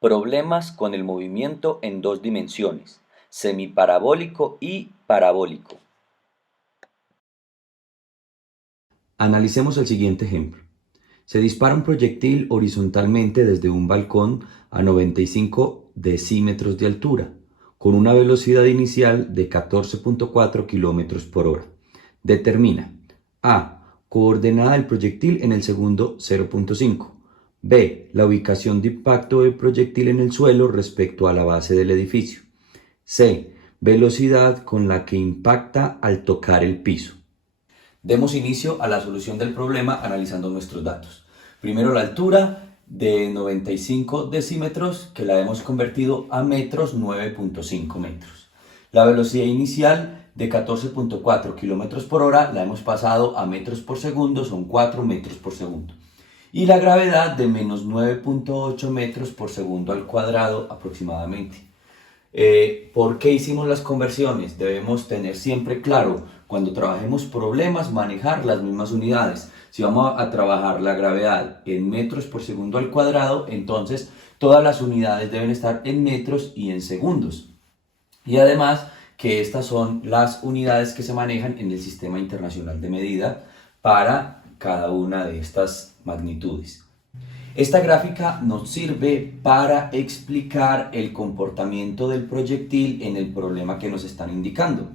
Problemas con el movimiento en dos dimensiones, semiparabólico y parabólico. Analicemos el siguiente ejemplo. Se dispara un proyectil horizontalmente desde un balcón a 95 decímetros de altura, con una velocidad inicial de 14.4 km por hora. Determina A. Coordenada del proyectil en el segundo 0.5. B. La ubicación de impacto del proyectil en el suelo respecto a la base del edificio. C. Velocidad con la que impacta al tocar el piso. Demos inicio a la solución del problema analizando nuestros datos. Primero la altura de 95 decímetros que la hemos convertido a metros, 9.5 metros. La velocidad inicial de 14.4 km por hora la hemos pasado a metros por segundo, son 4 metros por segundo. Y la gravedad de menos 9.8 metros por segundo al cuadrado aproximadamente. ¿Por qué hicimos las conversiones? Debemos tener siempre claro, cuando trabajemos problemas, manejar las mismas unidades. Si vamos a trabajar la gravedad en metros por segundo al cuadrado, entonces todas las unidades deben estar en metros y en segundos. Y además que estas son las unidades que se manejan en el Sistema Internacional de Medida para cada una de estas magnitudes. Esta gráfica nos sirve para explicar el comportamiento del proyectil en el problema que nos están indicando.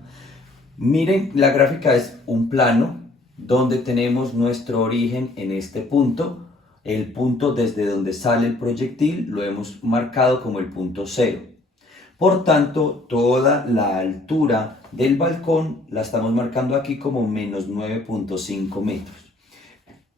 Miren, la gráfica es un plano donde tenemos nuestro origen en este punto. El punto desde donde sale el proyectil lo hemos marcado como el punto cero. Por tanto, toda la altura del balcón la estamos marcando aquí como menos 9.5 metros.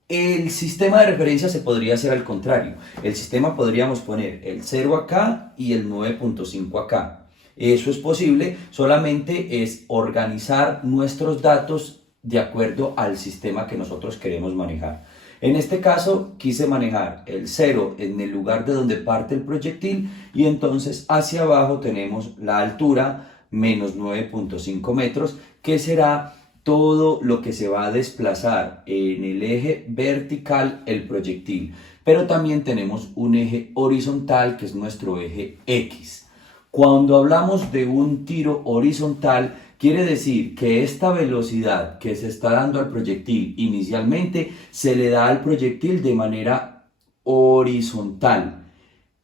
El sistema de referencia se podría hacer al contrario. El sistema podríamos poner el 0 acá y el 9.5 acá. Eso es posible, solamente es organizar nuestros datos de acuerdo al sistema que nosotros queremos manejar. En este caso quise manejar el 0 en el lugar de donde parte el proyectil y entonces hacia abajo tenemos la altura menos 9.5 metros, que será todo lo que se va a desplazar en el eje vertical el proyectil. Pero también tenemos un eje horizontal que es nuestro eje X. Cuando hablamos de un tiro horizontal, quiere decir que esta velocidad que se está dando al proyectil inicialmente se le da al proyectil de manera horizontal.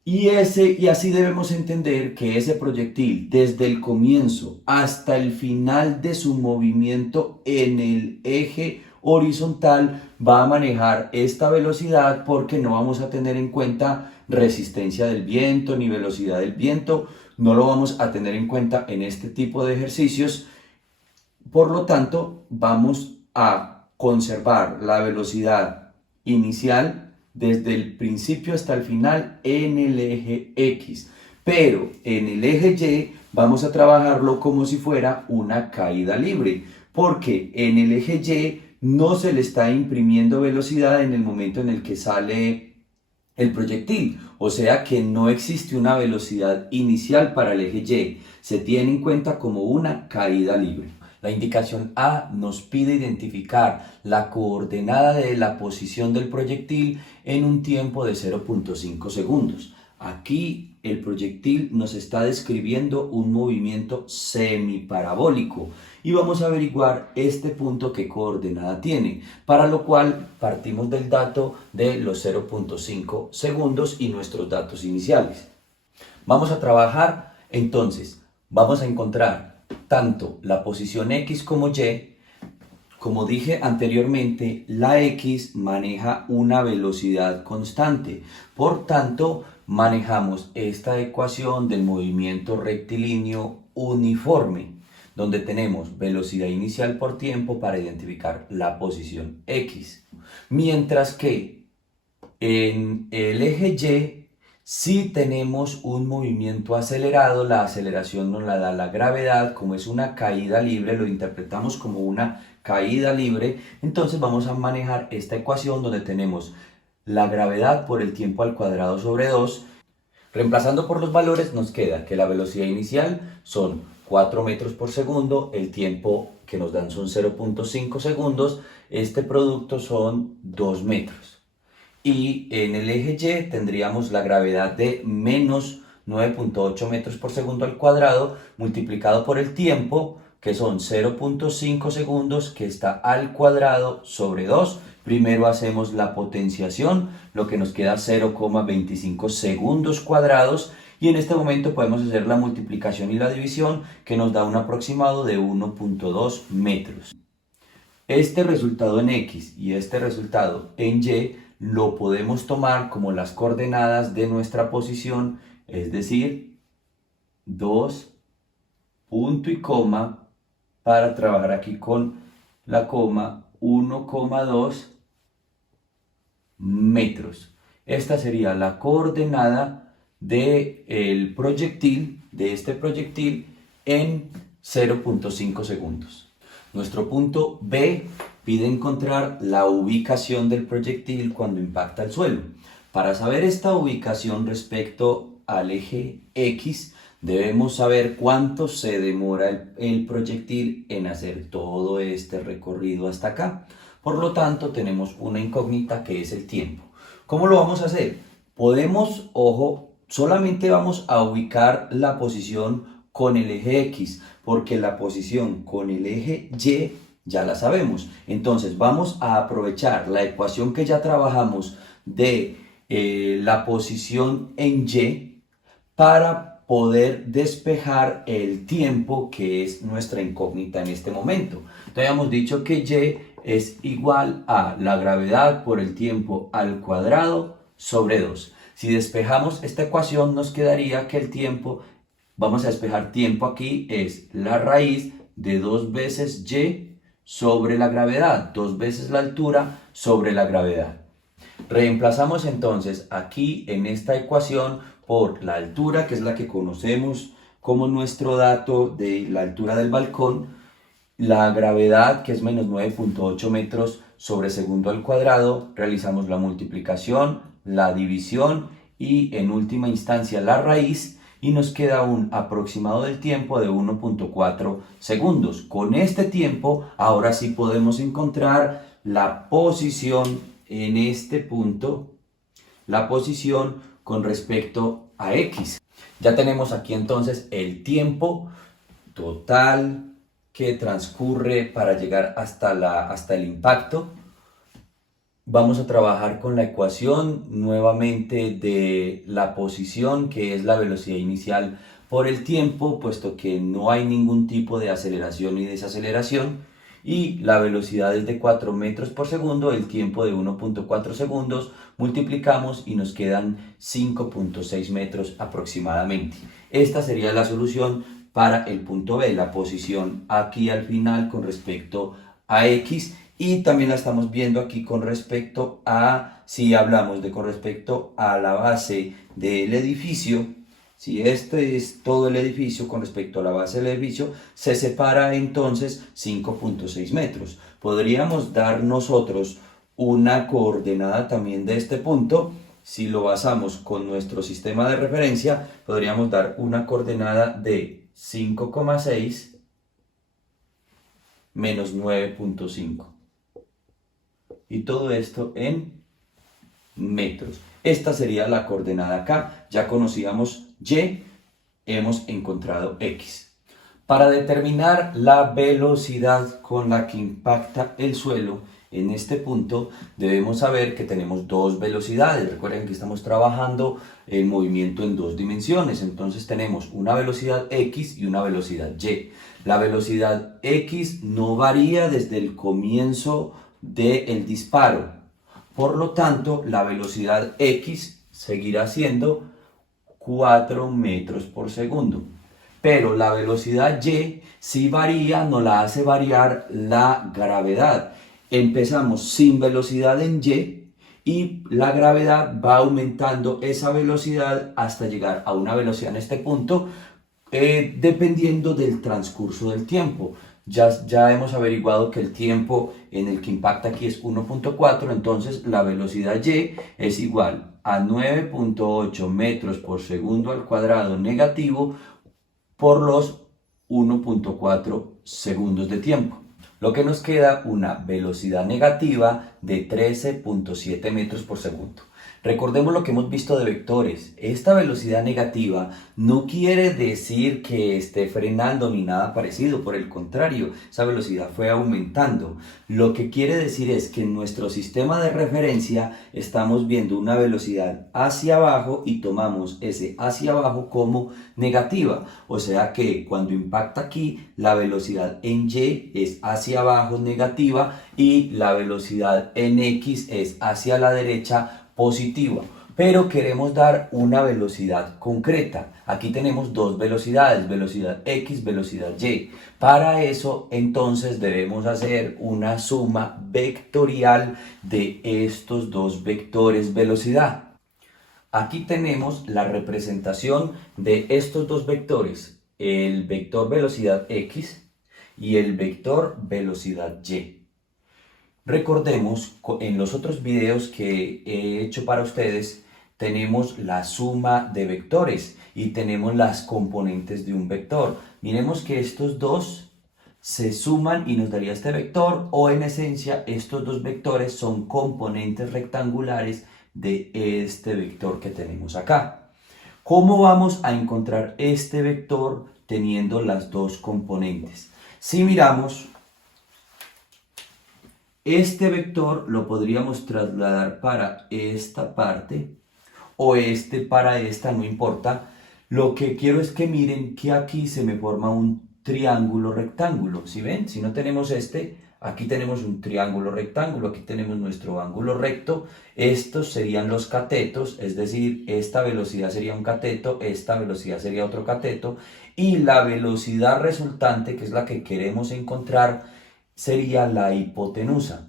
Y así debemos entender que ese proyectil, desde el comienzo hasta el final de su movimiento en el eje horizontal, va a manejar esta velocidad porque no vamos a tener en cuenta resistencia del viento ni velocidad del viento. No lo vamos a tener en cuenta en este tipo de ejercicios. Por lo tanto, vamos a conservar la velocidad inicial desde el principio hasta el final en el eje X. Pero en el eje Y vamos a trabajarlo como si fuera una caída libre, porque en el eje Y no se le está imprimiendo velocidad en el momento en el que sale el proyectil, o sea que no existe una velocidad inicial para el eje Y, se tiene en cuenta como una caída libre. La indicación A nos pide identificar la coordenada de la posición del proyectil en un tiempo de 0.5 segundos. Aquí el proyectil nos está describiendo un movimiento semiparabólico y vamos a averiguar este punto qué coordenada tiene, para lo cual partimos del dato de los 0.5 segundos y nuestros datos iniciales. Vamos a trabajar entonces, vamos a encontrar tanto la posición X como Y. Como dije anteriormente, la X maneja una velocidad constante. Por tanto, manejamos esta ecuación del movimiento rectilíneo uniforme, donde tenemos velocidad inicial por tiempo para identificar la posición X. Mientras que en el eje Y si tenemos un movimiento acelerado, la aceleración nos la da la gravedad, como es una caída libre, lo interpretamos como una caída libre, entonces vamos a manejar esta ecuación donde tenemos la gravedad por el tiempo al cuadrado sobre 2. Reemplazando por los valores nos queda que la velocidad inicial son 4 metros por segundo, el tiempo que nos dan son 0.5 segundos, este producto son 2 metros. y en el eje Y tendríamos la gravedad de menos 9.8 metros por segundo al cuadrado multiplicado por el tiempo, que son 0.5 segundos, que está al cuadrado sobre 2. Primero hacemos la potenciación, lo que nos queda 0,25 segundos cuadrados, y en este momento podemos hacer la multiplicación y la división, que nos da un aproximado de 1.2 metros. Este resultado en X y este resultado en Y lo podemos tomar como las coordenadas de nuestra posición, es decir, 2, punto y coma, para trabajar aquí con la coma, 1,2 metros. Esta sería la coordenada del proyectil, de este proyectil, en 0.5 segundos. Nuestro punto B pide encontrar la ubicación del proyectil cuando impacta el suelo. Para saber esta ubicación respecto al eje X, debemos saber cuánto se demora el proyectil en hacer todo este recorrido hasta acá. Por lo tanto, tenemos una incógnita que es el tiempo. ¿Cómo lo vamos a hacer? Podemos, ojo, solamente vamos a ubicar la posición con el eje X, porque la posición con el eje Y ya la sabemos. Entonces vamos a aprovechar la ecuación que ya trabajamos de la posición en Y para poder despejar el tiempo, que es nuestra incógnita en este momento. Entonces habíamos dicho que Y es igual a la gravedad por el tiempo al cuadrado sobre 2. Si despejamos esta ecuación, nos quedaría que el tiempo, vamos a despejar tiempo aquí, es la raíz de 2 veces Y sobre la gravedad, 2 veces la altura sobre la gravedad. Reemplazamos entonces aquí en esta ecuación por la altura, que es la que conocemos como nuestro dato de la altura del balcón, la gravedad, que es menos 9.8 metros sobre segundo al cuadrado. Realizamos la multiplicación, la división y en última instancia la raíz, y nos queda un aproximado del tiempo de 1.4 segundos. Con este tiempo ahora sí podemos encontrar la posición en este punto, la posición con respecto a X. Ya tenemos aquí entonces el tiempo total que transcurre para llegar hasta el impacto. Vamos a trabajar con la ecuación nuevamente de la posición, que es la velocidad inicial por el tiempo, puesto que no hay ningún tipo de aceleración ni desaceleración, y la velocidad es de 4 metros por segundo, el tiempo de 1.4 segundos, multiplicamos y nos quedan 5.6 metros aproximadamente. Esta sería la solución para el punto B, la posición aquí al final con respecto a X, y también la estamos viendo aquí con respecto a, si hablamos de con respecto a la base del edificio, si este es todo el edificio con respecto a la base del edificio, se separa entonces 5.6 metros. Podríamos dar nosotros una coordenada también de este punto. Si lo basamos con nuestro sistema de referencia, podríamos dar una coordenada de 5,6 menos 9.5. Y todo esto en metros. Esta sería la coordenada acá. Ya conocíamos Y, hemos encontrado X. Para determinar la velocidad con la que impacta el suelo en este punto, debemos saber que tenemos dos velocidades. Recuerden que estamos trabajando el movimiento en dos dimensiones. Entonces tenemos una velocidad X y una velocidad Y. La velocidad X no varía desde el comienzo del disparo. Por lo tanto, la velocidad X seguirá siendo 4 metros por segundo. Pero la velocidad Y sí varía, nos la hace variar la gravedad. Empezamos sin velocidad en y la gravedad va aumentando esa velocidad hasta llegar a una velocidad en este punto, dependiendo del transcurso del tiempo. Ya hemos averiguado que el tiempo en el que impacta aquí es 1.4, entonces la velocidad Y es igual a 9.8 metros por segundo al cuadrado negativo por los 1.4 segundos de tiempo. lo que nos queda una velocidad negativa de 13.7 metros por segundo. Recordemos lo que hemos visto de vectores. Esta velocidad negativa no quiere decir que esté frenando ni nada parecido, por el contrario, esa velocidad fue aumentando. Lo que quiere decir es que en nuestro sistema de referencia estamos viendo una velocidad hacia abajo y tomamos ese hacia abajo como negativa. O sea que cuando impacta aquí, la velocidad en Y es hacia abajo negativa y la velocidad en X es hacia la derecha positiva, pero queremos dar una velocidad concreta. Aquí tenemos dos velocidades, velocidad X, velocidad Y. Para eso entonces debemos hacer una suma vectorial de estos dos vectores velocidad. Aquí tenemos la representación de estos dos vectores, el vector velocidad X y el vector velocidad Y. Recordemos, en los otros videos que he hecho para ustedes, tenemos la suma de vectores y tenemos las componentes de un vector. Miremos que estos dos se suman y nos daría este vector, o en esencia estos dos vectores son componentes rectangulares de este vector que tenemos acá. ¿Cómo vamos a encontrar este vector teniendo las dos componentes? Si miramos, este vector lo podríamos trasladar para esta parte o este para esta, no importa. Lo que quiero es que miren que aquí se me forma un triángulo rectángulo. ¿Sí ven? Si no tenemos este, aquí tenemos un triángulo rectángulo, aquí tenemos nuestro ángulo recto. Estos serían los catetos, es decir, esta velocidad sería un cateto, esta velocidad sería otro cateto, y la velocidad resultante, que es la que queremos encontrar, sería la hipotenusa.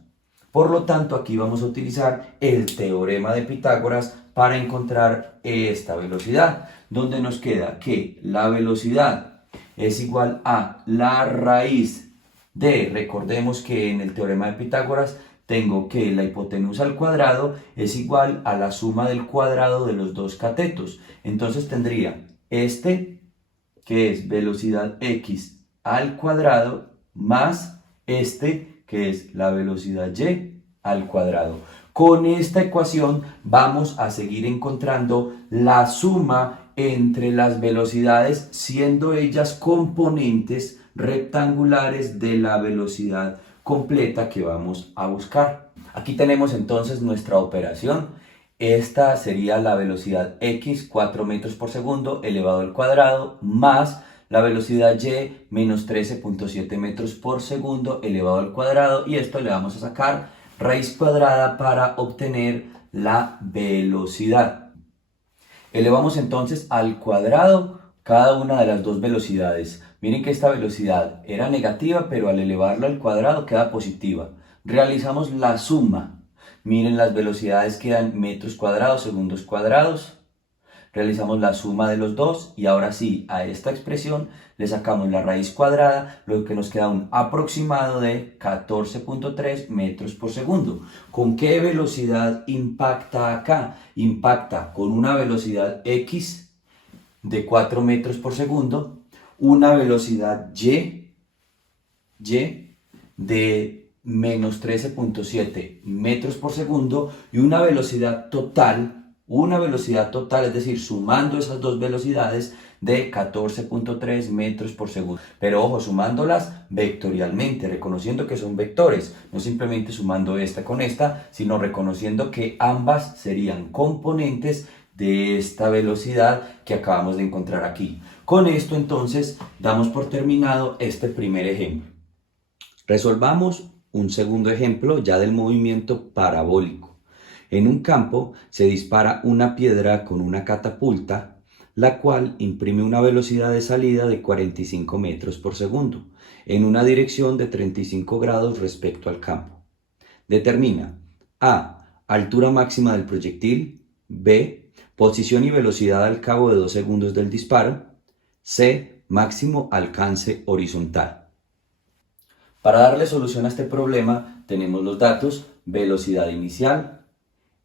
Por lo tanto, aquí vamos a utilizar el teorema de Pitágoras para encontrar esta velocidad, donde nos queda que la velocidad es igual a la raíz de, recordemos que en el teorema de Pitágoras tengo que la hipotenusa al cuadrado es igual a la suma del cuadrado de los dos catetos. Entonces tendría este, que es velocidad x al cuadrado, más este, que es la velocidad y al cuadrado. Con esta ecuación vamos a seguir encontrando la suma entre las velocidades, siendo ellas componentes rectangulares de la velocidad completa que vamos a buscar. Aquí tenemos entonces nuestra operación. Esta sería la velocidad x, 4 metros por segundo elevado al cuadrado, más la velocidad y, menos 13.7 metros por segundo elevado al cuadrado, y esto le vamos a sacar raíz cuadrada para obtener la velocidad. Elevamos entonces al cuadrado cada una de las dos velocidades. Miren que esta velocidad era negativa, pero al elevarla al cuadrado queda positiva. Realizamos la suma. Miren, las velocidades quedan metros cuadrados, segundos cuadrados. Realizamos la suma de los dos y ahora sí, a esta expresión le sacamos la raíz cuadrada, lo que nos queda un aproximado de 14.3 metros por segundo. ¿Con qué velocidad impacta acá? Impacta con una velocidad x de 4 metros por segundo, una velocidad y de menos 13.7 metros por segundo y una velocidad total, es decir, sumando esas dos velocidades, de 14.3 metros por segundo. Pero ojo, sumándolas vectorialmente, reconociendo que son vectores, no simplemente sumando esta con esta, sino reconociendo que ambas serían componentes de esta velocidad que acabamos de encontrar aquí. Con esto entonces damos por terminado este primer ejemplo. Resolvamos un segundo ejemplo ya del movimiento parabólico. En un campo se dispara una piedra con una catapulta, la cual imprime una velocidad de salida de 45 metros por segundo, en una dirección de 35 grados respecto al campo. Determina a. Altura máxima del proyectil. B. Posición y velocidad al cabo de 2 segundos del disparo. C. Máximo alcance horizontal. Para darle solución a este problema tenemos los datos: velocidad inicial,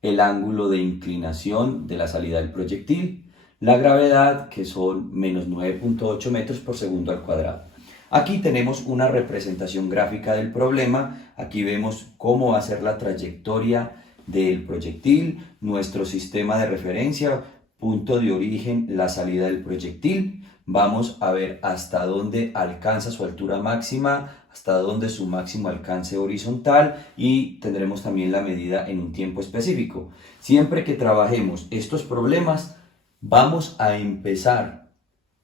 el ángulo de inclinación de la salida del proyectil, la gravedad, que son menos 9.8 metros por segundo al cuadrado. Aquí tenemos una representación gráfica del problema. Aquí vemos cómo va a ser la trayectoria del proyectil, nuestro sistema de referencia, punto de origen, la salida del proyectil. Vamos a ver hasta dónde alcanza su altura máxima, hasta dónde su máximo alcance horizontal, y tendremos también la medida en un tiempo específico. Siempre que trabajemos estos problemas, vamos a empezar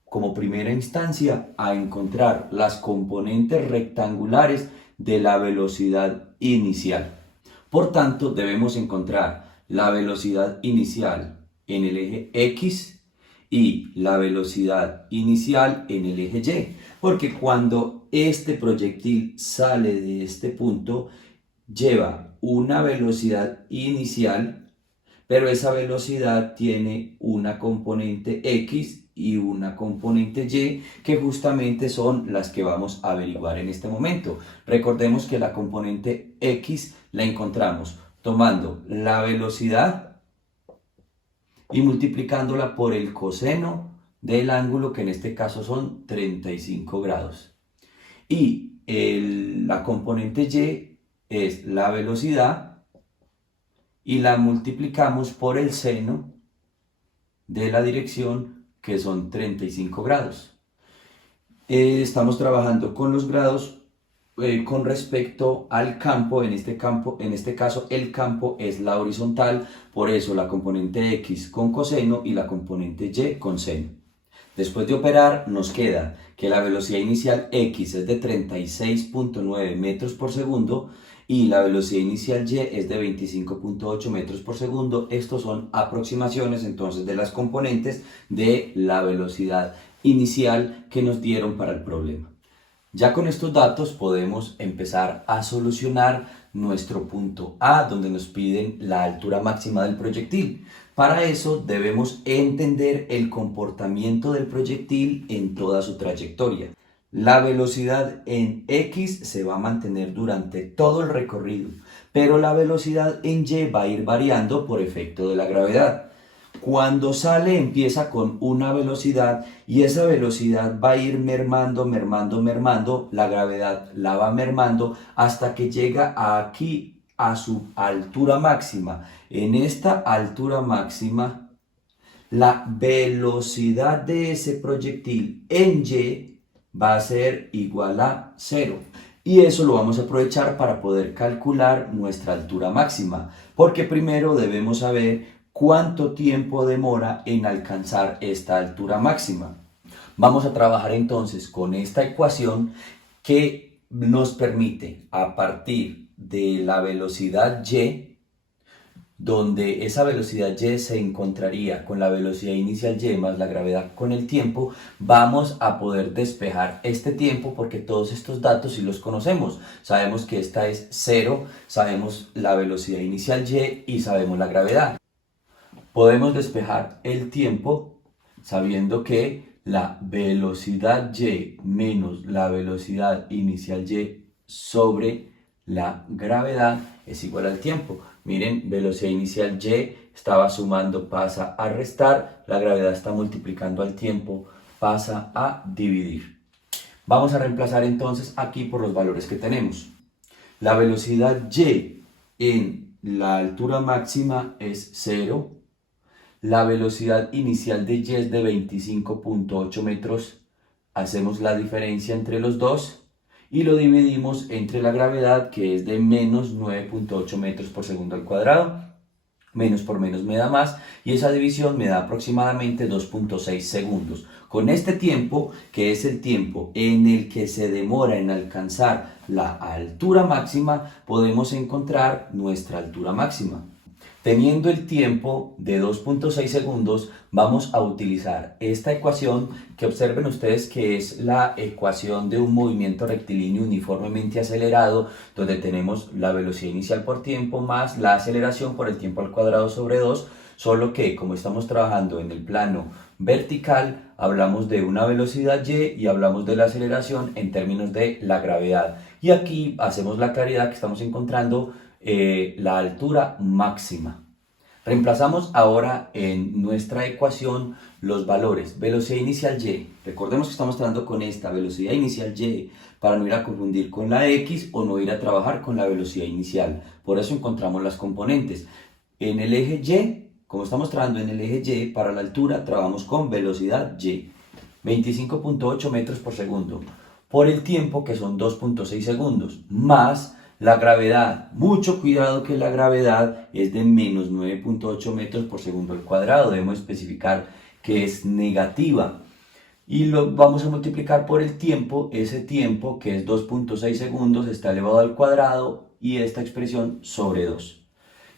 como primera instancia a encontrar las componentes rectangulares de la velocidad inicial. Por tanto, debemos encontrar la velocidad inicial en el eje X y la velocidad inicial en el eje Y, porque cuando este proyectil sale de este punto, lleva una velocidad inicial, pero esa velocidad tiene una componente X y una componente Y, que justamente son las que vamos a averiguar en este momento. Recordemos que la componente X la encontramos tomando la velocidad y multiplicándola por el coseno del ángulo, que en este caso son 35 grados. Y la componente Y es la velocidad y la multiplicamos por el seno de la dirección, que son 35 grados. Estamos trabajando con los grados con respecto al campo. En este caso el campo es la horizontal, por eso la componente X con coseno y la componente Y con seno. Después de operar, nos queda que la velocidad inicial X es de 36.9 metros por segundo y la velocidad inicial Y es de 25.8 metros por segundo. Estos son aproximaciones entonces de las componentes de la velocidad inicial que nos dieron para el problema. Ya con estos datos podemos empezar a solucionar nuestro punto A, donde nos piden la altura máxima del proyectil. Para eso debemos entender el comportamiento del proyectil en toda su trayectoria. La velocidad en X se va a mantener durante todo el recorrido, pero la velocidad en Y va a ir variando por efecto de la gravedad. Cuando sale empieza con una velocidad y esa velocidad va a ir mermando, la gravedad la va mermando hasta que llega aquí a su altura máxima. En esta altura máxima, la velocidad de ese proyectil en Y va a ser igual a 0. Y eso lo vamos a aprovechar para poder calcular nuestra altura máxima, porque primero debemos saber cuánto tiempo demora en alcanzar esta altura máxima. Vamos a trabajar entonces con esta ecuación que nos permite, a partir de la velocidad Y, donde esa velocidad Y se encontraría con la velocidad inicial Y más la gravedad con el tiempo, vamos a poder despejar este tiempo, porque todos estos datos sí los conocemos. Sabemos que esta es 0, sabemos la velocidad inicial Y y sabemos la gravedad. Podemos despejar el tiempo sabiendo que la velocidad Y menos la velocidad inicial Y sobre la gravedad es igual al tiempo. Miren, velocidad inicial Y estaba sumando, pasa a restar, la gravedad está multiplicando al tiempo, pasa a dividir. Vamos a reemplazar entonces aquí por los valores que tenemos. La velocidad Y en la altura máxima es 0. La velocidad inicial de Y es de 25.8 metros. Hacemos la diferencia entre los dos y lo dividimos entre la gravedad, que es de menos 9.8 metros por segundo al cuadrado. Menos por menos me da más, y esa división me da aproximadamente 2.6 segundos. Con este tiempo, que es el tiempo en el que se demora en alcanzar la altura máxima, podemos encontrar nuestra altura máxima. Teniendo el tiempo de 2.6 segundos, vamos a utilizar esta ecuación, que observen ustedes que es la ecuación de un movimiento rectilíneo uniformemente acelerado, donde tenemos la velocidad inicial por tiempo más la aceleración por el tiempo al cuadrado sobre 2, solo que como estamos trabajando en el plano vertical, hablamos de una velocidad y hablamos de la aceleración en términos de la gravedad. Y aquí hacemos la claridad que estamos encontrando la altura máxima. Reemplazamos ahora en nuestra ecuación los valores. Velocidad inicial y. Recordemos que estamos trabajando con esta velocidad inicial y para no ir a confundir con la x o no ir a trabajar con la velocidad inicial. Por eso encontramos las componentes. En el eje y, como estamos trabajando en el eje y, para la altura trabajamos con velocidad y. 25.8 metros por segundo. Por el tiempo, que son 2.6 segundos, más la gravedad. Mucho cuidado que la gravedad es de menos 9.8 metros por segundo al cuadrado. Debemos especificar que es negativa. Y lo vamos a multiplicar por el tiempo. Ese tiempo, que es 2.6 segundos, está elevado al cuadrado y esta expresión sobre 2.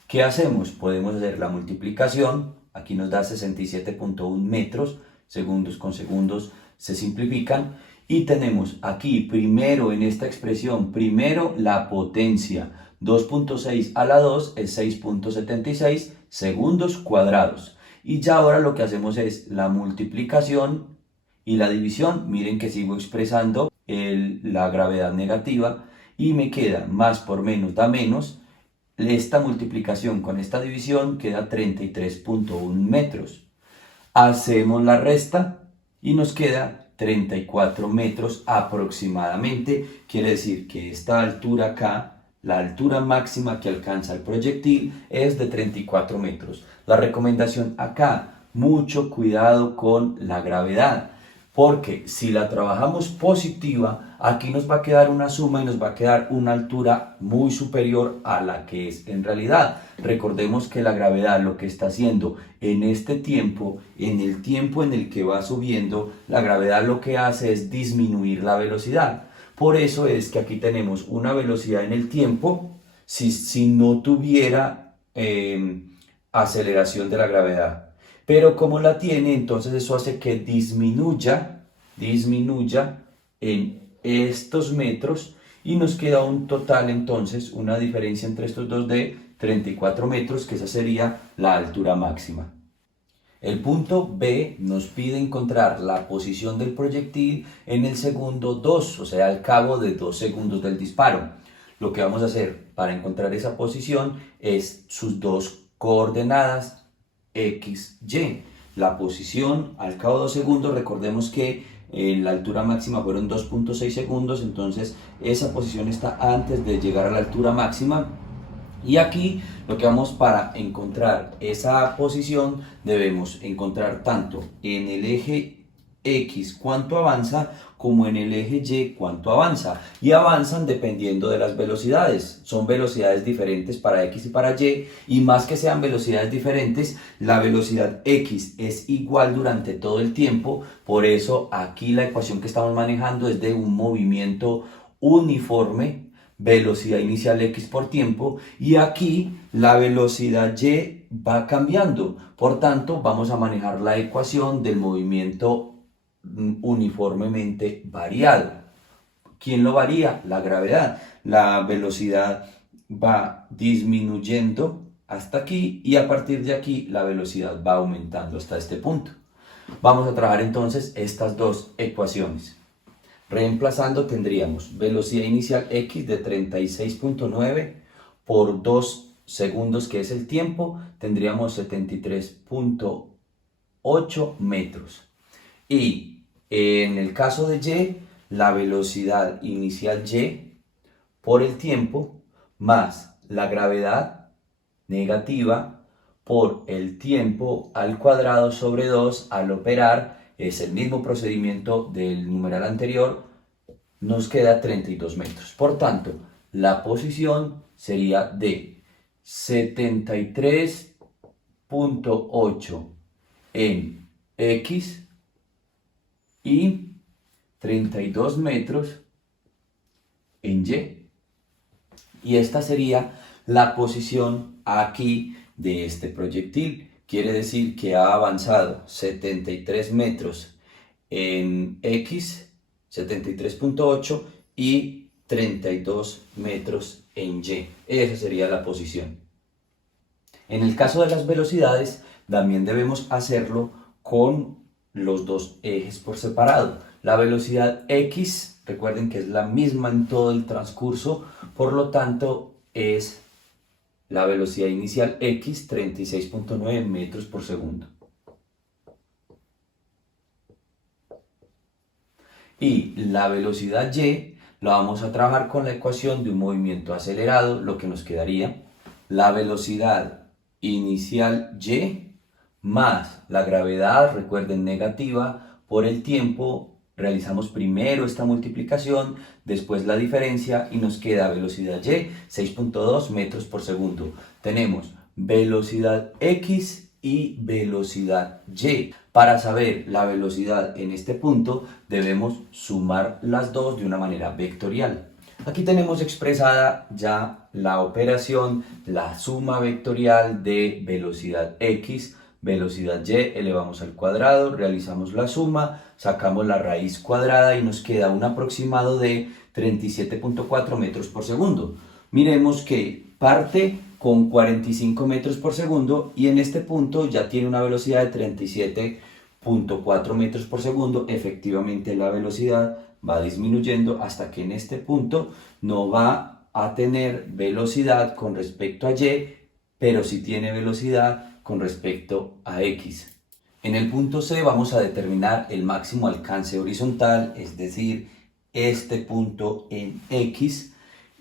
¿Qué hacemos? Podemos hacer la multiplicación. Aquí nos da 67.1 metros. Segundos con segundos se simplifican. Y tenemos aquí primero en esta expresión, primero la potencia. 2.6 a la 2 es 6.76 segundos cuadrados. Y ya ahora lo que hacemos es la multiplicación y la división. Miren que sigo expresando la gravedad negativa y me queda más por menos da menos. Esta multiplicación con esta división queda 33.1 metros. Hacemos la resta y nos queda 34 metros aproximadamente. Quiere decir que esta altura acá, la altura máxima que alcanza el proyectil es de 34 metros. La recomendación acá, mucho cuidado con la gravedad, porque si la trabajamos positiva, aquí nos va a quedar una suma y nos va a quedar una altura muy superior a la que es en realidad. Recordemos que la gravedad lo que está haciendo en este tiempo, en el tiempo en el que va subiendo, la gravedad lo que hace es disminuir la velocidad. Por eso es que aquí tenemos una velocidad en el tiempo si no tuviera aceleración de la gravedad. Pero como la tiene, entonces eso hace que disminuya en estos metros y nos queda un total entonces, una diferencia entre estos dos de 34 metros, que esa sería la altura máxima. El punto B nos pide encontrar la posición del proyectil en el segundo 2, o sea, al cabo de 2 segundos del disparo. Lo que vamos a hacer para encontrar esa posición es sus dos coordenadas x, y. La posición al cabo de 2 segundos, recordemos que la altura máxima fueron 2.6 segundos, entonces esa posición está antes de llegar a la altura máxima. Y aquí lo que vamos para encontrar esa posición, debemos encontrar tanto en el eje X cuánto avanza como en el eje Y cuánto avanza, y avanzan dependiendo de las velocidades. Son velocidades diferentes para X y para y más que sean velocidades diferentes, la velocidad X es igual durante todo el tiempo. Por eso aquí la ecuación que estamos manejando es de un movimiento uniforme, velocidad inicial X por tiempo, y aquí la velocidad Y va cambiando. Por tanto, vamos a manejar la ecuación del movimiento uniformemente variado. ¿Quién lo varía? La gravedad. La velocidad va disminuyendo hasta aquí y a partir de aquí la velocidad va aumentando hasta este punto. Vamos a trabajar entonces estas dos ecuaciones. Reemplazando tendríamos velocidad inicial X de 36.9 por 2 segundos, que es el tiempo, tendríamos 73.8 metros. Y en el caso de Y, la velocidad inicial Y por el tiempo más la gravedad negativa por el tiempo al cuadrado sobre 2 al operar. Es el mismo procedimiento del numeral anterior, nos queda 32 metros. Por tanto, la posición sería de 73.8 en X y 32 metros en Y. Y esta sería la posición aquí de este proyectil. Quiere decir que ha avanzado 73 metros en X, 73.8 y 32 metros en Y. Esa sería la posición. En el caso de las velocidades, también debemos hacerlo con los dos ejes por separado. La velocidad X, recuerden que es la misma en todo el transcurso, por lo tanto es la velocidad inicial X 36.9 metros por segundo. Y la velocidad Y la vamos a trabajar con la ecuación de un movimiento acelerado, lo que nos quedaría la velocidad inicial Y más la gravedad, recuerden, negativa, por el tiempo. Realizamos primero esta multiplicación, después la diferencia y nos queda velocidad Y 6.2 metros por segundo. Tenemos velocidad X y velocidad Y. Para saber la velocidad en este punto debemos sumar las dos de una manera vectorial. Aquí tenemos expresada ya la operación, la suma vectorial de velocidad X, velocidad Y, elevamos al cuadrado, realizamos la suma, sacamos la raíz cuadrada y nos queda un aproximado de 37.4 metros por segundo. Miremos que parte con 45 metros por segundo y en este punto ya tiene una velocidad de 37.4 metros por segundo. Efectivamente la velocidad va disminuyendo hasta que en este punto no va a tener velocidad con respecto a Y, pero sí tiene velocidad con respecto a X. En el punto C vamos a determinar el máximo alcance horizontal, es decir, este punto en X,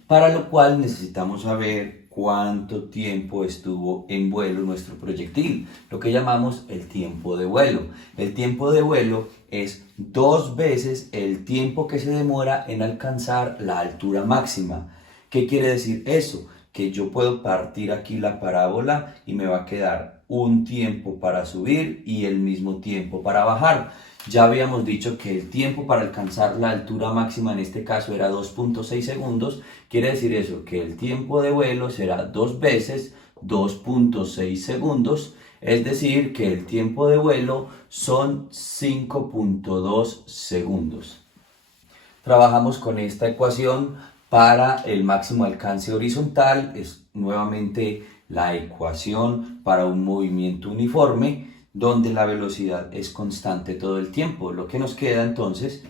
para lo cual necesitamos saber cuánto tiempo estuvo en vuelo nuestro proyectil, lo que llamamos el tiempo de vuelo. El tiempo de vuelo es 2 veces el tiempo que se demora en alcanzar la altura máxima. ¿Qué quiere decir eso? Que yo puedo partir aquí la parábola y me va a quedar un tiempo para subir y el mismo tiempo para bajar. Ya habíamos dicho que el tiempo para alcanzar la altura máxima en este caso era 2.6 segundos. Quiere decir eso, que el tiempo de vuelo será 2 veces 2.6 segundos. Es decir, que el tiempo de vuelo son 5.2 segundos. Trabajamos con esta ecuación para el máximo alcance horizontal. Es nuevamente la ecuación para un movimiento uniforme donde la velocidad es constante todo el tiempo. Lo que nos queda entonces,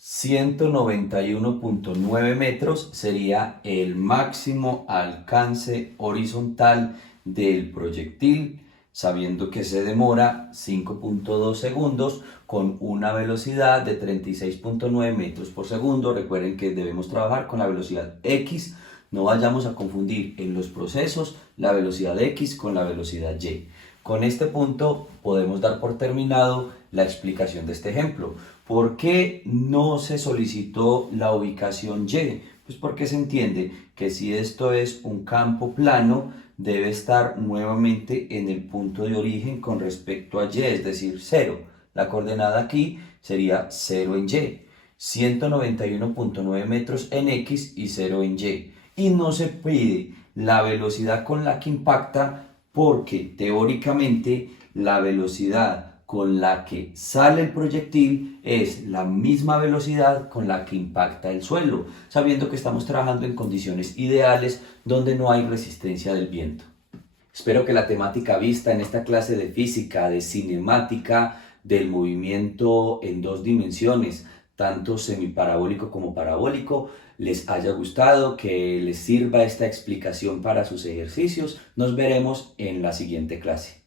191.9 metros sería el máximo alcance horizontal del proyectil, sabiendo que se demora 5.2 segundos con una velocidad de 36.9 metros por segundo. Recuerden que debemos trabajar con la velocidad X, no vayamos a confundir en los procesos la velocidad X con la velocidad Y. Con este punto podemos dar por terminado la explicación de este ejemplo. ¿Por qué no se solicitó la ubicación Y? Pues porque se entiende que si esto es un campo plano, debe estar nuevamente en el punto de origen con respecto a Y, es decir, 0. La coordenada aquí sería 0 en Y. 191.9 metros en X y 0 en Y. Y no se pide la velocidad con la que impacta porque teóricamente la velocidad con la que sale el proyectil es la misma velocidad con la que impacta el suelo, sabiendo que estamos trabajando en condiciones ideales donde no hay resistencia del viento. Espero que la temática vista en esta clase de física, de cinemática, del movimiento en 2 dimensiones, tanto semiparabólico como parabólico, les haya gustado, que les sirva esta explicación para sus ejercicios. Nos veremos en la siguiente clase.